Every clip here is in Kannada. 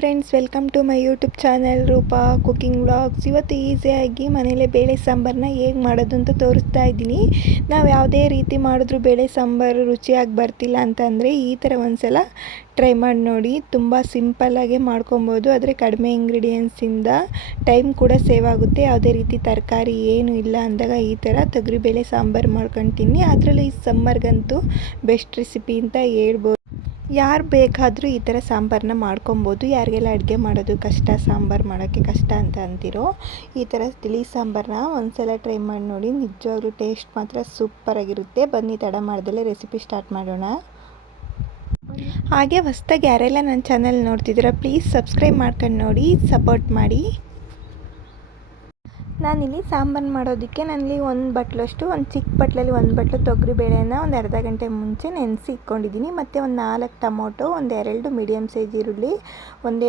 Friends, welcome to my YouTube channel Roopa cooking vlogs. ಇವತ್ತು ಈಸಿಯಾಗಿ ಮನೇಲೆ ಬೇಳೆ ಸಾಂಬಾರನ್ನ ಹೇಗೆ ಮಾಡೋದು ಅಂತ ತೋರಿಸ್ತಾ ಇದ್ದೀನಿ. ನಾವು ಯಾವುದೇ ರೀತಿ ಮಾಡಿದ್ರೂ ಬೇಳೆ ಸಾಂಬಾರು ರುಚಿಯಾಗಿ ಬರ್ತಿಲ್ಲ ಅಂತಂದರೆ ಈ ಥರ ಒಂದ್ಸಲ ಟ್ರೈ ಮಾಡಿ ನೋಡಿ. ತುಂಬ ಸಿಂಪಲ್ಲಾಗೆ ಮಾಡ್ಕೊಬೋದು, ಆದರೆ ಕಡಿಮೆ ಇಂಗ್ರೀಡಿಯೆಂಟ್ಸಿಂದ ಟೈಮ್ ಕೂಡ ಸೇವ್ ಆಗುತ್ತೆ. ಯಾವುದೇ ರೀತಿ ತರಕಾರಿ ಏನು ಇಲ್ಲ ಅಂದಾಗ ಈ ಥರ ತೊಗರಿಬೇಳೆ ಸಾಂಬಾರು ಮಾಡ್ಕೊತೀನಿ. ಅದರಲ್ಲೂ ಈ ಸಮ್ಮರ್ಗಂತೂ ಬೆಸ್ಟ್ ರೆಸಿಪಿ ಅಂತ ಹೇಳ್ಬೋದು. ಯಾರು ಬೇಕಾದರೂ ಈ ಥರ ಸಾಂಬಾರನ್ನ ಮಾಡ್ಕೊಬೋದು. ಯಾರಿಗೆಲ್ಲ ಅಡುಗೆ ಮಾಡೋದು ಕಷ್ಟ, ಸಾಂಬಾರು ಮಾಡೋಕ್ಕೆ ಕಷ್ಟ ಅಂತ ಅಂತಿರೋ ಈ ಥರ ತಿಳಿ ಸಾಂಬಾರನ್ನ ಒಂದ್ಸಲ ಟ್ರೈ ಮಾಡಿ ನೋಡಿ. ನಿಜವಾಗ್ಲೂ ಟೇಸ್ಟ್ ಮಾತ್ರ ಸೂಪರಾಗಿರುತ್ತೆ. ಬನ್ನಿ ತಡ ಮಾಡ್ದಲೇ ರೆಸಿಪಿ ಸ್ಟಾರ್ಟ್ ಮಾಡೋಣ. ಹಾಗೆ ಹೊಸದಾಗಿ ಯಾರೆಲ್ಲ ನನ್ನ ಚಾನಲ್ ನೋಡ್ತಿದ್ದೀರಾ ಪ್ಲೀಸ್ ಸಬ್ಸ್ಕ್ರೈಬ್ ಮಾಡ್ಕೊಂಡು ನೋಡಿ, ಸಪೋರ್ಟ್ ಮಾಡಿ. ನಾನಿಲ್ಲಿ ಸಾಂಬಾರು ಮಾಡೋದಕ್ಕೆ ಒಂದು ಬಟ್ಲಷ್ಟು, ಒಂದು ಚಿಕ್ಕ ಬಟ್ಲಲ್ಲಿ ಒಂದು ಬಟ್ಲು ತೊಗರಿಬೇಳೆನ ಒಂದು ಅರ್ಧ ಗಂಟೆ ಮುಂಚೆ ನೆನೆಸಿ ಇಟ್ಕೊಂಡಿದ್ದೀನಿ. ಮತ್ತು ಒಂದು 4 ಟೊಮೊಟೊ, ಒಂದು 2 ಮೀಡಿಯಮ್ ಸೈಜ್ ಈರುಳ್ಳಿ, ಒಂದು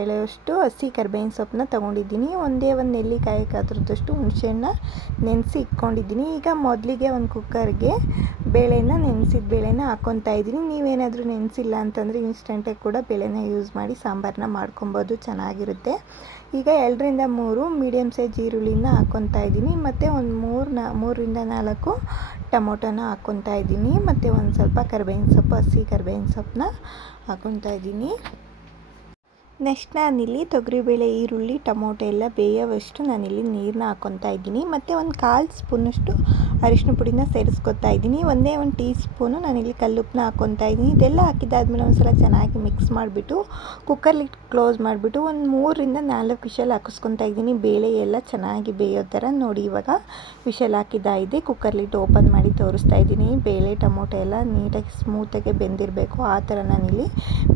ಎಳೆಯಷ್ಟು ಹಸಿ ಕರಿಬೇವಿನ ಸೊಪ್ಪನ್ನ ತೊಗೊಂಡಿದ್ದೀನಿ. ಒಂದು ನೆಲ್ಲಿಕಾಯಿ ಅದರದಷ್ಟು ಹುಣಸೆಹಣ್ಣ ನೆನೆಸಿ ಇಟ್ಕೊಂಡಿದ್ದೀನಿ. ಈಗ ಮೊದಲಿಗೆ ಒಂದು ಕುಕ್ಕರ್ಗೆ ನೆನೆಸಿದ ಬೇಳೆನ ಹಾಕ್ಕೊತಾ ಇದ್ದೀನಿ. ನೀವೇನಾದರೂ ನೆನೆಸಿಲ್ಲ ಅಂತಂದರೆ ಇನ್ಸ್ಟೆಂಟಾಗಿ ಕೂಡ ಬೇಳೆನ ಯೂಸ್ ಮಾಡಿ ಸಾಂಬಾರನ್ನ ಮಾಡ್ಕೊಬೋದು, ಚೆನ್ನಾಗಿರುತ್ತೆ. ಈಗ 2ರಿಂದ 3 ಮೀಡಿಯಮ್ ಸೈಜ್ ಈರುಳ್ಳಿನ ಹಾಕ್ಕೊತಾ ಇದ್ದೀನಿ. ಮತ್ತು ಒಂದು 3ರಿಂದ 4 ಟೊಮೊಟೊನ ಹಾಕ್ಕೊತಾ ಇದ್ದೀನಿ. ಮತ್ತು ಒಂದು ಸ್ವಲ್ಪ ಹಸಿ ಕರಿಬೇವಿನ ಸೊಪ್ಪನ್ನ ಹಾಕ್ಕೊತಾ ಇದ್ದೀನಿ. ನೆಕ್ಸ್ಟ್ ನಾನಿಲ್ಲಿ ತೊಗರಿಬೇಳೆ, ಈರುಳ್ಳಿ, ಟೊಮೊಟೊ ಎಲ್ಲ ಬೇಯೋವಷ್ಟು ನಾನಿಲ್ಲಿ ನೀರನ್ನ ಹಾಕ್ಕೊತಾ ಇದ್ದೀನಿ. ಮತ್ತು ಒಂದು 1/4 ಸ್ಪೂನಷ್ಟು ಅರಿಶಿನ ಪುಡಿನ ಸೇರಿಸ್ಕೊತಾ ಇದ್ದೀನಿ. ಒಂದು ಟೀ ಸ್ಪೂನು ನಾನಿಲ್ಲಿ ಕಲ್ಲುಪ್ಪನ್ನ ಹಾಕ್ಕೊತಾ ಇದ್ದೀನಿ. ಇದೆಲ್ಲ ಹಾಕಿದ್ದಾದ್ಮೇಲೆ ಒಂದು ಸಲ ಚೆನ್ನಾಗಿ ಮಿಕ್ಸ್ ಮಾಡಿಬಿಟ್ಟು ಕುಕ್ಕರ್ಲಿ ಕ್ಲೋಸ್ ಮಾಡಿಬಿಟ್ಟು ಒಂದು 3ರಿಂದ 4 ವಿಷಲ್ ಹಾಕಿಸ್ಕೊತಾ ಇದ್ದೀನಿ. ಬೇಳೆ ಎಲ್ಲ ಚೆನ್ನಾಗಿ ಬೇಯೋ ಥರ ನೋಡಿ. ಇವಾಗ ವಿಷಲ್ ಹಾಕಿದ್ದಾಯಿದೆ. ಕುಕ್ಕರ್ಲಿಟ್ಟು ಓಪನ್ ಮಾಡಿ ತೋರಿಸ್ತಾ ಇದ್ದೀನಿ. ಬೇಳೆ ಟೊಮೊಟೊ ಎಲ್ಲ ನೀಟಾಗಿ ಸ್ಮೂತಾಗಿ ಬೆಂದಿರಬೇಕು, ಆ ಥರ ನಾನಿಲ್ಲಿ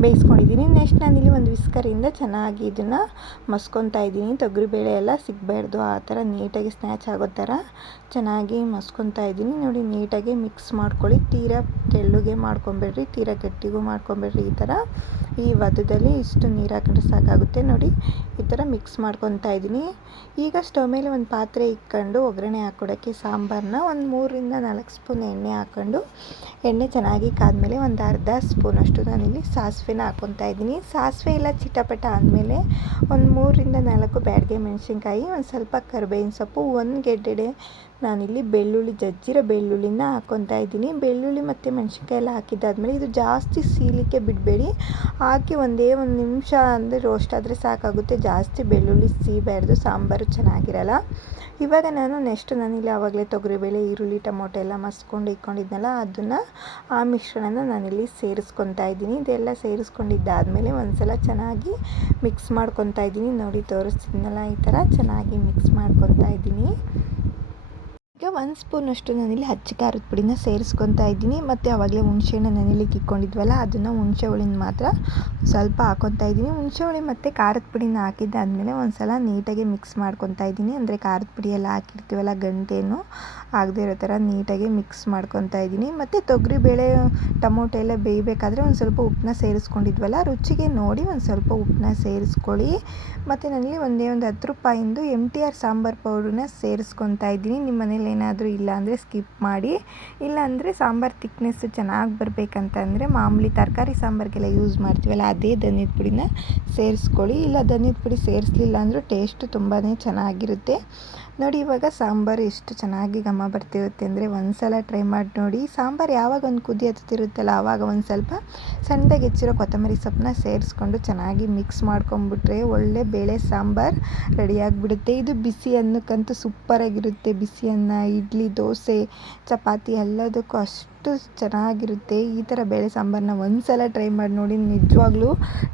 ಬೇಯಿಸ್ಕೊಂಡಿದ್ದೀನಿ. ನೆಕ್ಸ್ಟ್ ನಾನಿಲ್ಲಿ ಒಂದು ವಿಸ್ಕರಿಂದ ಚೆನ್ನಾಗಿ ಇದನ್ನು ಮಸ್ಕೊತಾ ಇದ್ದೀನಿ. ತೊಗರಿಬೇಳೆ ಎಲ್ಲ ಸಿಗಬಾರ್ದು, ಆ ಥರ ನೀಟಾಗಿ ಸ್ನ್ಯಾಚ್ ಆಗೋ ಥರ ಚೆನ್ನಾಗಿ ಮಸ್ಕೊತಾ ಇದ್ದೀನಿ. ನೋಡಿ, ನೀಟಾಗಿ ಮಿಕ್ಸ್ ಮಾಡ್ಕೊಳ್ಳಿ. ತೀರಾ ತೆಳ್ಳಗೆ ಮಾಡ್ಕೊಬೇಡ್ರಿ, ತೀರಾ ಗಟ್ಟಿಗೂ ಮಾಡ್ಕೊಬೇಡ್ರಿ. ಈ ಥರ ಈ ವಧದಲ್ಲಿ ಇಷ್ಟು ನೀರು ಹಾಕಿದ್ರೆ ಸಾಕಾಗುತ್ತೆ. ನೋಡಿ, ಈ ಥರ ಮಿಕ್ಸ್ ಮಾಡ್ಕೊತಾ ಇದ್ದೀನಿ. ಈಗ ಸ್ಟವ್ ಮೇಲೆ ಒಂದು ಪಾತ್ರೆ ಇಟ್ಕೊಂಡು ಒಗ್ಗರಣೆ ಹಾಕ್ಕೊಡೋಕ್ಕೆ ಸಾಂಬಾರನ್ನ ಒಂದು 3ರಿಂದ 4 ಸ್ಪೂನ್ ಎಣ್ಣೆ ಹಾಕ್ಕೊಂಡು, ಎಣ್ಣೆ ಚೆನ್ನಾಗಿ ಕಾದ್ಮೇಲೆ ಒಂದು ಅರ್ಧ ಸ್ಪೂನಷ್ಟು ನಾನಿಲ್ಲಿ ಸಾಸಿವೆನ ಹಾಕ್ಕೊತಾ ಇದ್ದೀನಿ. ಸಾಸಿವೆ ಎಲ್ಲ ಚಿಟಪಟ ಆದಮೇಲೆ ಒಂದು 3ರಿಂದ 4 ಬ್ಯಾಡಗೆ ಮೆಣಸಿನ್ಕಾಯಿ, ಒಂದು ಸ್ವಲ್ಪ ಕರಿಬೇವಿನ ಸೊಪ್ಪು, ಒಂದು ಗೆಡ್ಡೆ ನಾನಿಲ್ಲಿ ಜಜ್ಜಿರೋ ಬೆಳ್ಳುಳ್ಳಿನ ಹಾಕ್ಕೊತಾ ಇದ್ದೀನಿ. ಬೆಳ್ಳುಳ್ಳಿ ಮತ್ತು ಮೆಣಸಿನ್ಕಾಯಿ ಎಲ್ಲ ಹಾಕಿದ್ದಾದಮೇಲೆ ಇದು ಜಾಸ್ತಿ ಸೀಲಿಕ್ಕೆ ಬಿಡಬೇಡಿ. ಹಾಕಿ ಒಂದು ನಿಮಿಷ ಅಂದರೆ ರೋಸ್ಟ್ ಆದರೆ ಸಾಕಾಗುತ್ತೆ. ಜಾಸ್ತಿ ಬೆಳ್ಳುಳ್ಳಿ ಸೀಬಾರ್ದು, ಸಾಂಬಾರು ಚೆನ್ನಾಗಿರಲ್ಲ. ಇವಾಗ ನಾನಿಲ್ಲಿ ಆವಾಗಲೇ ತೊಗರಿಬೇಳೆ, ಈರುಳ್ಳಿ, ಟೊಮೊಟೊ ಎಲ್ಲ ಮಸ್ಕೊಂಡು ಇಟ್ಕೊಂಡಿದ್ನಲ್ಲ, ಅದನ್ನು ಆ ಮಿಶ್ರಣನ ನಾನಿಲ್ಲಿ ಸೇರಿಸ್ಕೊತಾ ಇದ್ದೀನಿ. ಇದೆಲ್ಲ ಸೇರಿಸ್ಕೊಂಡಿದ್ದಾದಮೇಲೆ ಒಂದು ಸಲ ಚೆನ್ನಾಗಿ ಮಿಕ್ಸ್ ಮಾಡ್ಕೊತಾ ಇದ್ದೀನಿ. ನೋಡಿ, ತೋರಿಸ್ತಿದ್ನಲ್ಲ, ಈ ಥರ ಚೆನ್ನಾಗಿ ಮಿಕ್ಸ್ ಮಾಡ್ಕೊತಾ ಇದ್ದೀನಿ. ಈಗ 1 ಸ್ಪೂನಷ್ಟು ನಾನಿಲ್ಲಿ ಹಚ್ಚ ಖಾರದ ಪುಡಿನ ಸೇರಿಸ್ಕೊತಾ ಇದ್ದೀನಿ. ಮತ್ತು ಆವಾಗಲೇ ಹುಣಸೆಹಣ್ಣು ನಾನಿಲ್ಲಿ ಕಿಕ್ಕೊಂಡಿದ್ವಲ್ಲ, ಅದನ್ನು ಹುಣಸೆ ಹುಳಿನ ಮಾತ್ರ ಸ್ವಲ್ಪ ಹಾಕ್ಕೊತಾ ಇದ್ದೀನಿ. ಹುಣಸೆ ಹುಳಿ ಮತ್ತು ಖಾರದ ಪುಡಿನ ಹಾಕಿದ್ದಾದಮೇಲೆ ಒಂದು ಸಲ ನೀಟಾಗಿ ಮಿಕ್ಸ್ ಮಾಡ್ಕೊತಾ ಇದ್ದೀನಿ. ಅಂದರೆ ಖಾರದ ಪುಡಿ ಎಲ್ಲ ಹಾಕಿರ್ತೀವಲ್ಲ, ಗಂಟೇನು ಆಗದೆ ಇರೋ ಥರ ನೀಟಾಗಿ ಮಿಕ್ಸ್ ಮಾಡ್ಕೊತಾ ಇದ್ದೀನಿ. ಮತ್ತು ತೊಗರಿಬೇಳೆ, ಟೊಮೊಟೊ ಎಲ್ಲ ಬೇಯಬೇಕಾದ್ರೆ ಒಂದು ಸ್ವಲ್ಪ ಉಪ್ಪನ್ನ ಸೇರಿಸ್ಕೊಂಡಿದ್ವಲ್ಲ, ರುಚಿಗೆ ನೋಡಿ ಒಂದು ಸ್ವಲ್ಪ ಉಪ್ಪನ್ನ ಸೇರಿಸ್ಕೊಳ್ಳಿ. ಮತ್ತು ನಾನಿಲ್ಲಿ ಒಂದು 10 ರೂಪಾಯಿಂದು MTR ಸಾಂಬಾರು ಪೌಡ್ರನ್ನ ಸೇರಿಸ್ಕೊತಾ ಇದ್ದೀನಿ. ನಿಮ್ಮ ಮನೇಲಿ ಏನಾದರೂ ಇಲ್ಲ ಅಂದರೆ ಸ್ಕಿಪ್ ಮಾಡಿ. ಇಲ್ಲಾಂದರೆ ಸಾಂಬಾರು ತಿಕ್ನೆಸ್ಸು ಚೆನ್ನಾಗಿ ಬರಬೇಕಂತಂದರೆ ಮಾಮೂಲಿ ತರಕಾರಿ ಸಾಂಬಾರಿಗೆಲ್ಲ ಯೂಸ್ ಮಾಡ್ತೀವಲ್ಲ, ಅದೇ ಧನಿಯದ ಪುಡಿನ ಸೇರಿಸ್ಕೊಳ್ಳಿ. ಇಲ್ಲ ಧನಿಯದ ಪುಡಿ ಸೇರಿಸಲಿಲ್ಲ ಅಂದರೂ ಟೇಸ್ಟು ತುಂಬಾ ಚೆನ್ನಾಗಿರುತ್ತೆ. ನೋಡಿ, ಇವಾಗ ಸಾಂಬಾರು ಎಷ್ಟು ಚೆನ್ನಾಗಿ ಘಮ ಬರ್ತಿರುತ್ತೆ ಅಂದರೆ ಒಂದು ಸಲ ಟ್ರೈ ಮಾಡಿ ನೋಡಿ. ಸಾಂಬಾರು ಯಾವಾಗ ಒಂದು ಕುದಿ ಹತ್ತಿರುತ್ತಲ್ಲ, ಆವಾಗ ಒಂದು ಸ್ವಲ್ಪ ಸಣ್ಣದಾಗಿ ಹೆಚ್ಚಿರೋ ಕೊತ್ತಂಬರಿ ಸೊಪ್ಪನ್ನ ಸೇರಿಸ್ಕೊಂಡು ಚೆನ್ನಾಗಿ ಮಿಕ್ಸ್ ಮಾಡ್ಕೊಂಬಿಟ್ರೆ ಒಳ್ಳೆ ಬೇಳೆ ಸಾಂಬಾರು ರೆಡಿಯಾಗಿಬಿಡುತ್ತೆ. ಇದು ಬಿಸಿ ಅನ್ನಕ್ಕಂತೂ ಸೂಪರಾಗಿರುತ್ತೆ. ಬಿಸಿ ಅನ್ನ, ಇಡ್ಲಿ, ದೋಸೆ, ಚಪಾತಿ ಎಲ್ಲದಕ್ಕೂ ಅಷ್ಟು ಚೆನ್ನಾಗಿರುತ್ತೆ. ಈ ಥರ ಬೇಳೆ ಸಾಂಬಾರನ್ನ ಒಂದು ಸಲ ಟ್ರೈ ಮಾಡಿ ನೋಡಿ. ನಿಜವಾಗ್ಲೂ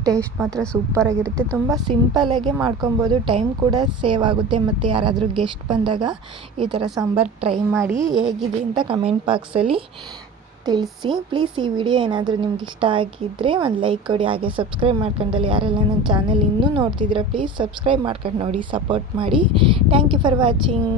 ಟೇಸ್ಟ್ ಮಾತ್ರ ಸೂಪರಾಗಿರುತ್ತೆ. ತುಂಬ ಸಿಂಪಲ್ಲಾಗೆ ಮಾಡ್ಕೊಬೋದು, ಟೈಮ್ ಕೂಡ ಸೇವ್ ಆಗುತ್ತೆ. ಮತ್ತು ಯಾರಾದರೂ ಗೆಸ್ಟ್ ಬಂದಾಗ ಈ ಥರ ಸಾಂಬಾರು ಟ್ರೈ ಮಾಡಿ, ಹೇಗಿದೆ ಅಂತ ಕಮೆಂಟ್ ಬಾಕ್ಸಲ್ಲಿ ತಿಳಿಸಿ. ಪ್ಲೀಸ್ ಈ ವಿಡಿಯೋ ಏನಾದರೂ ನಿಮ್ಗೆ ಇಷ್ಟ ಆಗಿದ್ದರೆ ಒಂದು ಲೈಕ್ ಕೊಡಿ. ಹಾಗೆ ಸಬ್ಸ್ಕ್ರೈಬ್ ಮಾಡ್ಕೊಂಡಲ್ಲಿ ಯಾರೆಲ್ಲ ನನ್ನ ಚಾನಲ್ ಇನ್ನೂ ನೋಡ್ತಿದ್ದೀರಾ ಪ್ಲೀಸ್ ಸಬ್ಸ್ಕ್ರೈಬ್ ಮಾಡ್ಕೊಂಡು ನೋಡಿ, ಸಪೋರ್ಟ್ ಮಾಡಿ. Thank you for watching.